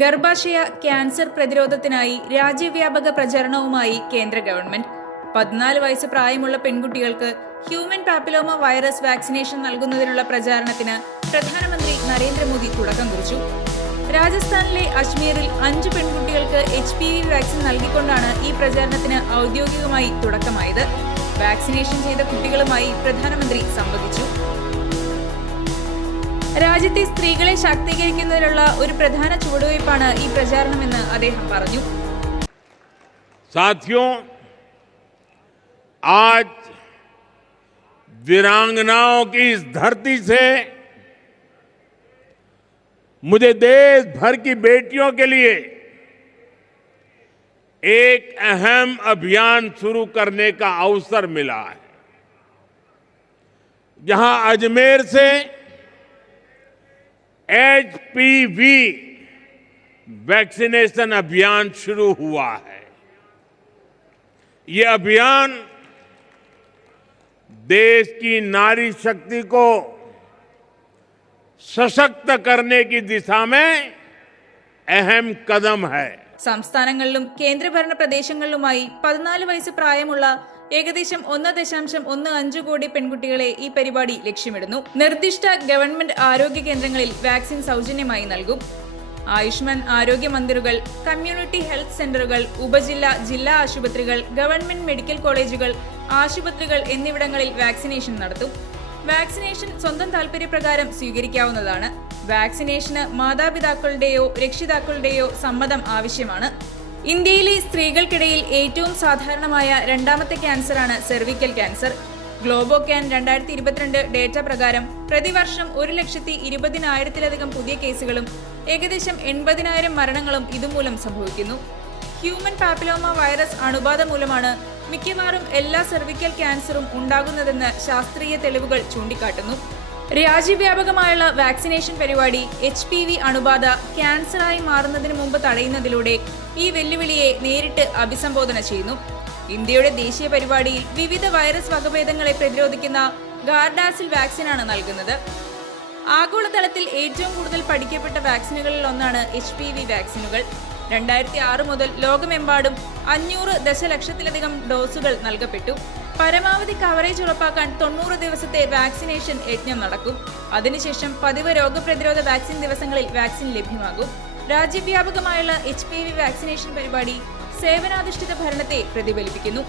ഗർഭാശയ ക്യാൻസർ പ്രതിരോധത്തിനായി രാജ്യവ്യാപക പ്രചരണവുമായി കേന്ദ്ര ഗവൺമെന്റ് 14 വയസ്സ് പ്രായമുള്ള പെൺകുട്ടികൾക്ക് ഹ്യൂമൻ പാപ്പിലോമ വൈറസ് വാക്സിനേഷൻ നൽകുന്നതിനുള്ള പ്രചാരണത്തിന് പ്രധാനമന്ത്രി നരേന്ദ്രമോദി തുടക്കം കുറിച്ചു. രാജസ്ഥാനിലെ അജ്മീറിൽ 5 പെൺകുട്ടികൾക്ക് HPV വാക്സിൻ നൽകിക്കൊണ്ടാണ് ഈ പ്രചാരണത്തിന് ഔദ്യോഗികമായി തുടക്കമായത്. വാക്സിനേഷൻ ചെയ്ത കുട്ടികളുമായി പ്രധാനമന്ത്രി സംവദിച്ചു. രാജ്യത്തെ സ്ത്രീകളെ ശാക്തീകരിക്കുന്നതിനുള്ള ഒരു പ്രധാന ചുവടുവയ്പ്പാണ് ഈ പ്രചാരണമെന്ന് അദ്ദേഹം പറഞ്ഞു. साथियों, आज वीरांगनाओं की इस धरती से मुझे देश भर की बेटियों के लिए एक अहम अभियान शुरू करने का अवसर मिला है. जहां अजमेर से HPV वैक्सीनेशन अभियान शुरू हुआ है. ये अभियान देश की नारी शक्ति को सशक्त करने की दिशा में अहम कदम है. സംസ്ഥാനങ്ങളിലും കേന്ദ്രഭരണ പ്രദേശങ്ങളിലുമായി 14 വയസ്സ് പ്രായമുള്ള ഏകദേശം 1.15 കോടി പെൺകുട്ടികളെ ഈ പരിപാടി ലക്ഷ്യമിടുന്നു. നിർദ്ദിഷ്ട ഗവൺമെന്റ് ആരോഗ്യ കേന്ദ്രങ്ങളിൽ വാക്സിൻ സൗജന്യമായി നൽകും. ആയുഷ്മാൻ ആരോഗ്യ മന്ദിറുകൾ, കമ്മ്യൂണിറ്റി ഹെൽത്ത് സെന്ററുകൾ, ജില്ലാ ആശുപത്രികൾ, ഗവൺമെന്റ് മെഡിക്കൽ കോളേജുകൾ, ആശുപത്രികൾ എന്നിവിടങ്ങളിൽ വാക്സിനേഷൻ നടത്തും. വാക്സിനേഷൻ സ്വന്തം താൽപര്യപ്രകാരം സ്വീകരിക്കാവുന്നതാണ്. വാക്സിനേഷന് മാതാപിതാക്കളുടെയോ രക്ഷിതാക്കളുടെയോ സമ്മതം ആവശ്യമാണ്. ഇന്ത്യയിലെ സ്ത്രീകൾക്കിടയിൽ ഏറ്റവും സാധാരണമായ രണ്ടാമത്തെ ക്യാൻസറാണ് സെർവിക്കൽ ക്യാൻസർ. ഗ്ലോബോക്യാൻ 2022 ഡേറ്റ പ്രകാരം പ്രതിവർഷം 1,20,000-ലധികം പുതിയ കേസുകളും ഏകദേശം 80,000 മരണങ്ങളും ഇതുമൂലം സംഭവിക്കുന്നു. ഹ്യൂമൻ പാപ്പിലോമ വൈറസ് അണുബാധ മൂലമാണ് മിക്കവാറും എല്ലാ സെർവിക്കൽ ക്യാൻസറും ഉണ്ടാകുന്നതെന്ന് ശാസ്ത്രീയ തെളിവുകൾ ചൂണ്ടിക്കാട്ടുന്നു. രാജ്യവ്യാപകമായുള്ള വാക്സിനേഷൻ പരിപാടി HPV അണുബാധ ക്യാൻസറായി മാറുന്നതിന് മുമ്പ് തടയുന്നതിലൂടെ ഈ വെല്ലുവിളിയെ നേരിട്ട് അഭിസംബോധന ചെയ്യുന്നു. ഇന്ത്യയുടെ ദേശീയ പരിപാടിയിൽ വിവിധ വൈറസ് വകഭേദങ്ങളെ പ്രതിരോധിക്കുന്ന ഗാർഡാസിൽ വാക്സിനാണ് നൽകുന്നത്. ആഗോളതലത്തിൽ ഏറ്റവും കൂടുതൽ പഠിക്കപ്പെട്ട വാക്സിനുകളിൽ ഒന്നാണ് HPV വാക്സിനുകൾ. 2006 മുതൽ ലോകമെമ്പാടും 500 ദശലക്ഷത്തിലധികം ഡോസുകൾ നൽകപ്പെട്ടു. പരമാവധി കവറേജ് ഉറപ്പാക്കാൻ 90 ദിവസത്തെ വാക്സിനേഷൻ യജ്ഞം നടക്കും. അതിനുശേഷം പതിവ് രോഗപ്രതിരോധ വാക്സിൻ ദിവസങ്ങളിൽ വാക്സിൻ ലഭ്യമാകും. രാജ്യവ്യാപകമായുള്ള HPV വാക്സിനേഷൻ പരിപാടി സേവനാധിഷ്ഠിത ഭരണത്തെ പ്രതിഫലിപ്പിക്കുന്നു.